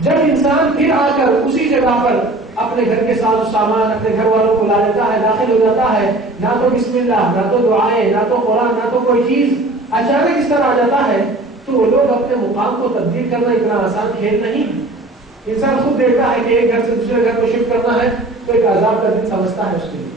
جب انسان پھر آ کر اسی جگہ پر اپنے گھر کے ساز و سامان اپنے گھر والوں کو لا لیتا ہے، داخل ہو جاتا ہے، نہ تو بسم اللہ، نہ تو دعائیں، نہ تو قرآن، نہ تو کوئی چیز، اچانک اس طرح آ جاتا ہے، تو وہ لوگ اپنے مقام کو تبدیل کرنا اتنا آسان کھیل نہیں ہے۔ انسان خود دیکھتا ہے کہ ایک گھر سے دوسرے گھر کو شفٹ کرنا ہے تو ایک عذاب کا دن سمجھتا ہے اس کے لیے۔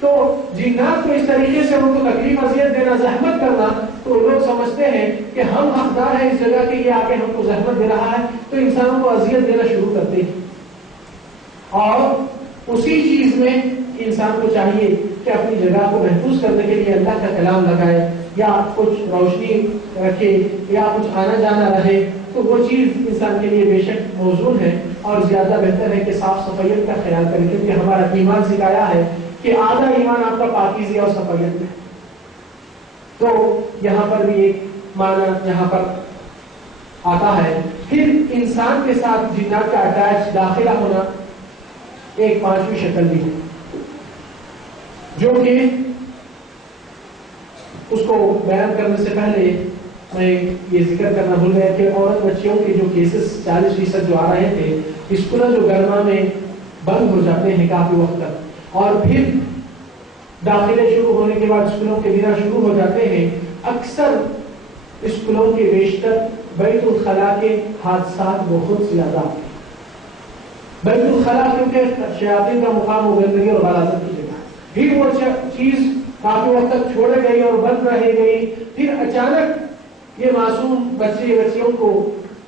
تو جنات کو اس طریقے سے ان کو تکلیف اذیت دینا، زحمت کرنا، تو لوگ سمجھتے ہیں کہ ہم حقدار ہیں اس جگہ کے، یہ آ کے ہم کو زحمت دے رہا ہے، تو انسانوں کو اذیت دینا شروع کرتے ہیں۔ اور اسی چیز میں انسان کو چاہیے کہ اپنی جگہ کو محفوظ کرنے کے لیے اللہ کا کلام لگائے، یا کچھ روشنی رکھے، یا کچھ آنا جانا رہے، تو وہ چیز انسان کے لیے بے شک موزون ہے، اور زیادہ بہتر ہے کہ صاف صفائیت کا خیال کریں، کیونکہ ہمارا ایمان سکھایا ہے کہ آدھا ایمان آپ کا پاکیزگی اور صفائیت میں۔ تو یہاں پر بھی ایک معنی یہاں پر آتا ہے۔ پھر انسان کے ساتھ جنات کا اٹیچ داخلہ ہونا ایک پانچویں شکل بھی ہے، جو کہ اس کو بیان کرنے سے پہلے میں یہ ذکر کرنا بھول گیا کہ عورت بچیوں کے جو کیسز 40% جو آ رہے تھے، اسکول جو گرما میں بند ہو جاتے ہیں کافی وقت تک، اور پھر داخلے شروع ہونے کے بعد اسکولوں کے دن شروع ہو جاتے ہیں، اکثر اسکولوں کے بیشتر بیت الخلاء کے حادثات بہت زیادہ۔ بیت الخلاء کیونکہ شیاطین کا مقام و گندگی اور غلاظت کی جگہ، پھر وہ چیز کافی وقت تک چھوڑے گئی اور بند رہ گئی، پھر اچانک یہ معصوم بچیوں کو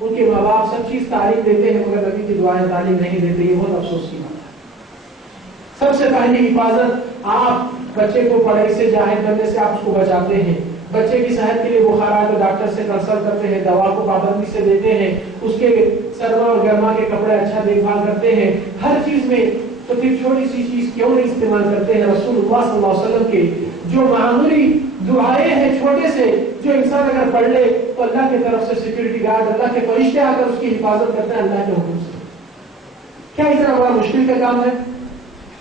ان کے ماں باپ سب چیز تعلیم دیتے ہیں مگر نبی کی دعائیں تعلیم نہیں دیتے، یہ بہت افسوس کی بات ہے۔ سب سے پہلی حفاظت آپ بچے کو پڑھائی سے جاہل کرنے سے آپ اس کو بچاتے ہیں، بچے کی صحت کے لیے بخار آئے تو ڈاکٹر سے کنسلٹ کرتے ہیں، دوا کو پابندی سے دیتے ہیں، اس کے سرما اور گرما کے کپڑے اچھا دیکھ بھال کرتے ہیں، ہر چیز میں۔ تو پھر چھوٹی سی چیز کیوں نہیں استعمال کرتے ہیں رسول اللہ صلی اللہ علیہ وسلم کے جو معمولی دعائیں ہیں چھوٹے سے، جو انسان اگر پڑھ لے تو اللہ کی طرف سے سیکورٹی گارڈ، اللہ کے فرشتے آ کر اس کی حفاظت کرتے ہیں اللہ کے حکم سے۔ کیا اتنا بڑا مشکل کا کام ہے؟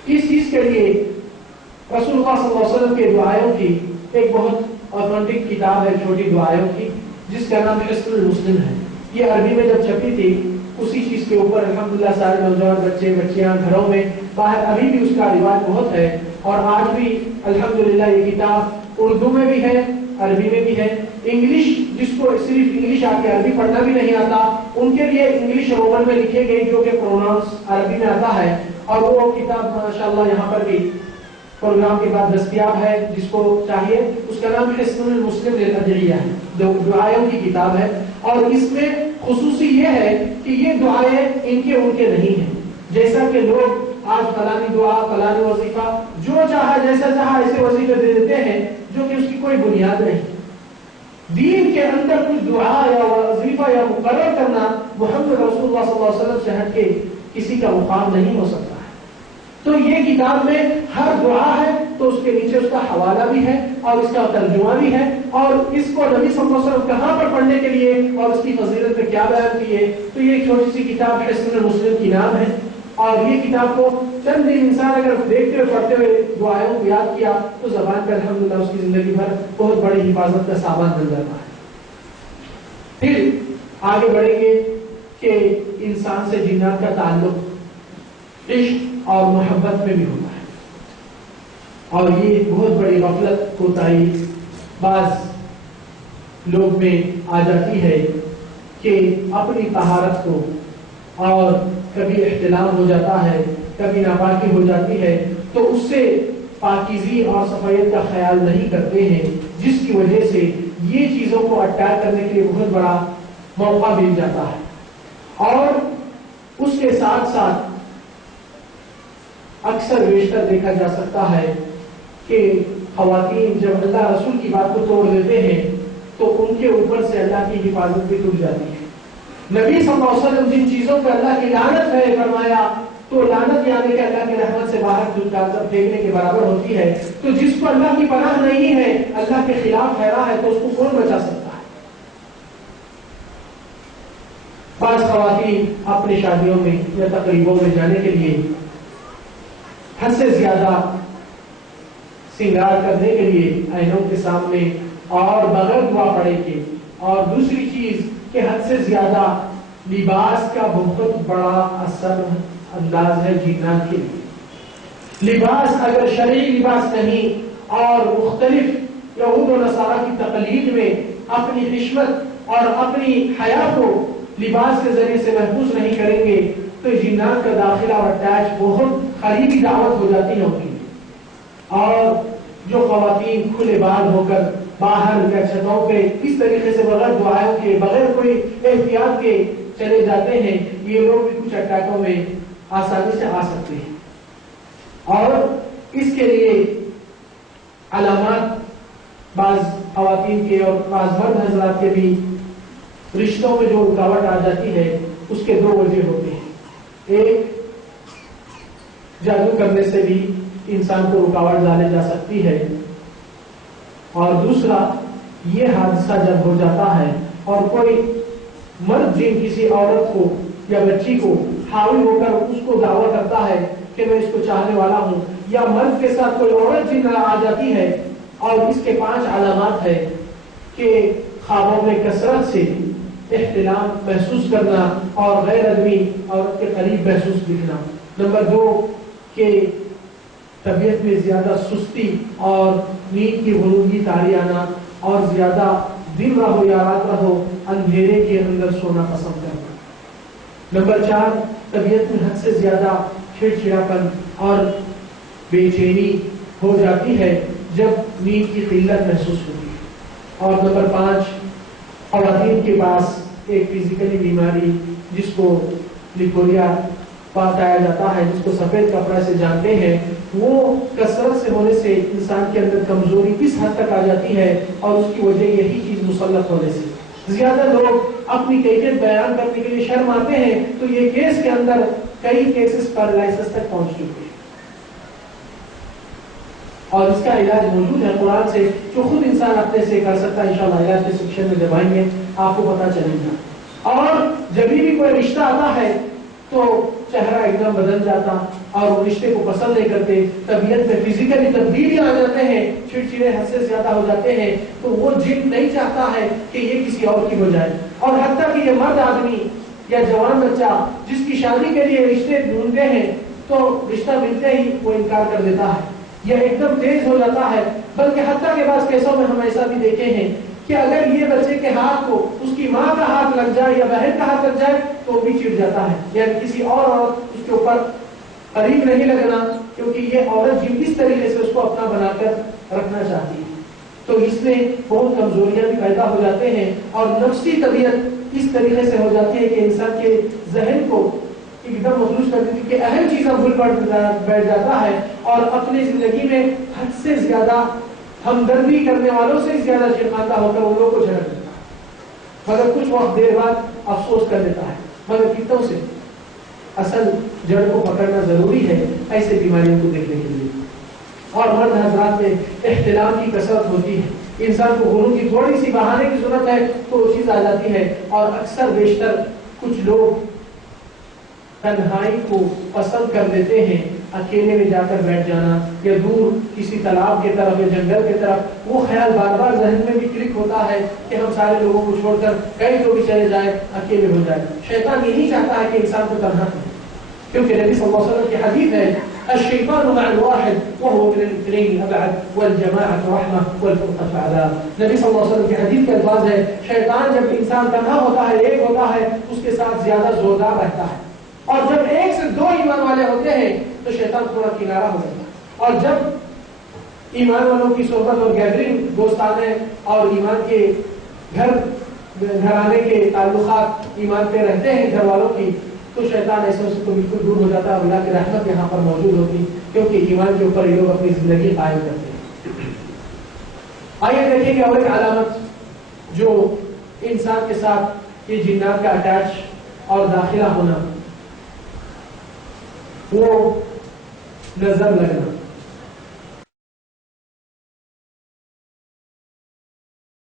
اس چیز کے لیے رسول اللہ صلی اللہ علیہ وسلم کے دعائوں کی ایک بہت آتھینٹک کتاب ہے چھوٹی دعائوں کی، جس کا نام حصن المسلم ہے۔ یہ عربی میں جب چھپی تھی اسی چیز کے اوپر الحمدللہ سارے نوجوان بچے بچیاں گھروں میں باہر ابھی بھی اس کا رواج بہت ہے، اور آج بھی الحمدللہ یہ کتاب اردو میں بھی ہے، عربی میں بھی ہے، انگلش جس کو صرف انگلش آ کے عربی پڑھنا بھی نہیں آتا ان کے لیے انگلش رومن میں لکھے گئی جو کہ پروناؤنس عربی میں آتا ہے، اور وہ کتاب ماشاءاللہ یہاں پر بھی پروگرام کے بعد دستیاب ہے، جس کو چاہیے۔ اس کا نام حصن المسلم للادعیہ ہے، جو دعائوں کی کتاب ہے، اور اس میں خصوصی یہ ہے کہ یہ دعائیں ان کے نہیں ہیں، جیسا کہ لوگ آج فلانی دعا فلانی وظیفہ جو چاہا جیسا چاہا ایسے وظیفے دے دیتے ہیں جو کہ اس کی کوئی بنیاد نہیں۔ دین کے اندر کچھ دعا یا وظیفہ یا مقرر کرنا محمد رسول اللہ صلی اللہ علیہ وسلم سے ہٹ کے کسی کا مقام نہیں ہو سکتا ہے۔ تو یہ کتاب میں ہر دعا ہے تو اس کے نیچے اس کا حوالہ بھی ہے اور اس کا ترجمہ بھی ہے، اور اس کو نبی صلی اللہ علیہ وسلم کہاں پر پڑھنے کے لیے اور اس کی فضیلت میں کیا بیان کی ہے۔ تو یہ ایک چھوٹی سی کتاب حصن المسلم کی نام ہے، اور یہ کتاب کو چند دن انسان اگر دیکھتے ہوئے پڑھتے ہوئے دعائوں کو یاد کیا تو زبان پر الحمدللہ اس کی زندگی بھر بہت بڑی حفاظت کا سامان بن جاتا ہے۔ پھر آگے بڑھیں گے کہ انسان سے جنات کا تعلق عشق اور محبت میں بھی ہوتا ہے، اور یہ بہت بڑی غفلت کوتاہی بعض لوگ میں آ جاتی ہے کہ اپنی طہارت کو، اور کبھی احتلام ہو جاتا ہے کبھی ناپاکی ہو جاتی ہے تو اس سے پاکیزی اور صفائیت کا خیال نہیں کرتے ہیں، جس کی وجہ سے یہ چیزوں کو اٹیک کرنے کے لیے بہت بڑا موقع مل جاتا ہے۔ اور اس کے ساتھ ساتھ اکثر بیشتر دیکھا جا سکتا ہے کہ خواتین جب اللہ رسول کی بات کو توڑ دیتے ہیں تو ان کے اوپر سے اللہ کی حفاظت بھی ٹوٹ جاتی ہے۔ نبی صلی اللہ علیہ وسلم جن چیزوں پر اللہ کی لعنت ہے فرمایا تو لعنت یعنی کہ اللہ کی رحمت سے باہر پھینکنے کے برابر ہوتی ہے، تو جس کو اللہ کی پناہ نہیں ہے، اللہ کے خلاف ٹھہرا ہے، تو اس کو کون بچا سکتا ہے؟ بعض خواتین اپنی شادیوں میں یا تقریبوں میں جانے کے لیے حد سے زیادہ سنگار کرنے کے لیے آئینوں کے سامنے اور بغیر دعا پڑھے کے، اور دوسری چیز کہ حد سے زیادہ لباس کا بہت بڑا اثر انداز ہے جنات کے لیے۔ لباس اگر شرعی لباس نہیں اور مختلف یہود و نصارہ کی تقلید میں اپنی حشمت اور اپنی حیا کو لباس کے ذریعے سے محفوظ نہیں کریں گے تو جنات کا داخلہ اور اٹیچ بہت قریبی دعوت ہو جاتی ہوگی۔ اور جو خواتین کھلے بال ہو کر باہر یا چھتوں پہ اس طریقے سے بغیر دعائوں کے بغیر کوئی احتیاط کے چلے جاتے ہیں، یہ لوگ بھی کچھ اٹیکوں میں آسانی سے آ سکتے ہیں۔ اور اس کے لیے علامات بعض خواتین کے اور بعض مرد حضرات کے بھی رشتوں میں جو رکاوٹ آ جاتی ہے اس کے دو وجہ ہوتے ہیں۔ ایک، جادو کرنے سے بھی انسان کو رکاوٹ ڈالی جا سکتی ہے، اور دوسرا یہ حادثہ جب ہو جاتا ہے اور کوئی مرد جن کسی عورت کو یا بچی کو حاوی ہو کر اس کو دعویٰ کرتا ہے کہ میں اس کو چاہنے والا ہوں، یا مرد کے ساتھ کوئی عورت جن آ جاتی ہے، اور اس کے 5 علامات ہے کہ خوابوں میں کثرت سے احتلام محسوس کرنا اور غیر آدمی عورت کے قریب محسوس دکھنا۔ نمبر 2 کہ طبیعت میں زیادہ سستی اور نیند کی غنودگی طاری آنا، اور زیادہ دن رہو یا رات رہو اندھیرے کے اندر سونا پسند کرنا۔ نمبر 4 طبیعت میں حد سے زیادہ چڑچڑاپن اور بے چینی ہو جاتی ہے جب نیند کی قلت محسوس ہوتی ہے۔ اور نمبر 5 خواتین کے پاس ایک فزیکلی بیماری جس کو لیکوریا پایا جاتا ہے، جس کو سفید کپڑے سے جانتے ہیں، وہ کثرت سے ہونے سے انسان کے اندر کمزوری اس حد تک آ جاتی ہے، اور اس کی وجہ یہی چیز مسلط ہونے سے۔ زیادہ لوگ اپنی کیفیت بیان کرنے کے لیے شرم آتے ہیں، تو یہ کیس کے اندر کئی کیسز پیرالائسس تک پہنچ چکے ہیں، اور اس کا علاج موجود ہے قرآن سے، جو خود انسان اپنے سے کر سکتا ہے۔ انشاءاللہ علاج کے سیکشن میں جب آئیں گے آپ کو پتہ چلے گا۔ اور جب بھی کوئی رشتہ آتا ہے تو چہرہ ایک دم بدل جاتا اور رشتے کو پسند نہیں کرتے، طبیعت میں فزیکلی تبدیلیاں آ جاتے ہیں، چڑچڑے حد سے زیادہ ہو جاتے ہیں، تو وہ جن نہیں چاہتا ہے کہ یہ کسی اور کی ہو جائے، اور حتیٰ کہ یہ مرد آدمی یا جوان بچہ جس کی شادی کے لیے رشتے ڈھونڈتے ہیں تو رشتہ ملتے ہی وہ انکار کر دیتا ہے، یہ ایک دم تیز ہو جاتا ہے۔ بلکہ حتیٰ کے بعض کیسوں میں ہم ایسا بھی دیکھے ہیں کہ اگر یہ بچے کے ہاتھ کو اس کی ماں کا ہاتھ لگ جائے یا بہن کا ہاتھ لگ جائے تو بھی چڑ جاتا ہے، یعنی کسی اور عورت اس کے اوپر قریب نہیں لگنا، کیونکہ یہ عورت جن اس طریقے سے اس کو اپنا بنا کر رکھنا چاہتی ہے۔ تو اس میں بہت کمزوریاں بھی پیدا ہو جاتے ہیں، اور نفسی طبیعت اس طریقے سے ہو جاتی ہے کہ انسان کے ذہن کو ایک دم مخلوص کر دیتی ہے کہ اہم چیزیں بھول بیٹھ جاتا ہے، اور اپنی زندگی میں حد سے زیادہ ہمدردی کرنے والوں سے زیادہ شرمندہ ہو کر ان لوگوں کو جھڑک دیتا ہے، مگر کچھ وقت دیر بعد افسوس کر دیتا ہے۔ مگر کتوں سے اصل جڑ کو پکڑنا ضروری ہے ایسے بیماریوں کو دیکھنے کے لیے۔ اور مرد حضرات میں احتلام کی کثرت ہوتی ہے، انسان کو غرور کی تھوڑی سی بہانے کی ضرورت ہے تو وہ چیز آ جاتی ہے، اور اکثر بیشتر کچھ لوگ تنہائی کو پسند کر لیتے ہیں، اکیلے میں جا کر بیٹھ جانا یا دور کسی تالاب کی طرف یا جنگل کی طرف، وہ خیال بار بار ذہن میں بھی کلک ہوتا ہے کہ ہم سارے لوگوں کو چھوڑ کر کہیں تو بھی چلے جائیں، اکیلے ہو جائیں۔ شیطان یہی چاہتا ہے کہ انسان کو تنہا کرے، کیونکہ نبی صلی اللہ علیہ وسلم کی حدیث ہے الشیطان مع الواحد وهو من الاثنين ابعد والجماعة رحمة والفرقة عذاب۔ نبی صلی اللہ علیہ وسلم کی حدیث کے الفاظ ہے شیطان جب انسان تنہا ہوتا ہے، ایک ہوتا ہے، اس کے ساتھ زیادہ زوردار رہتا ہے، اور جب 1 سے 2 ایمان والے ہوتے ہیں تو شیطان تھوڑا کنارہ ہو جاتا ہے، اور جب ایمان والوں کی صحبت اور گیدرنگ دوستانے اور ایمان کے گھرانے کے تعلقات ایمان پہ رہتے ہیں گھر والوں کی، تو شیطان ایسے سے تو بالکل دور ہو جاتا ہے، اور اللہ کی رحمت یہاں پر موجود ہوتی، کیونکہ ایمان کے اوپر یہ لوگ اپنی زندگی قائم کرتے ہیں۔ آئیے دیکھیں گے اور ایک علامت جو انسان کے ساتھ یہ جنات کا اٹیچ اور داخلہ ہونا، وہ نظر لگنا۔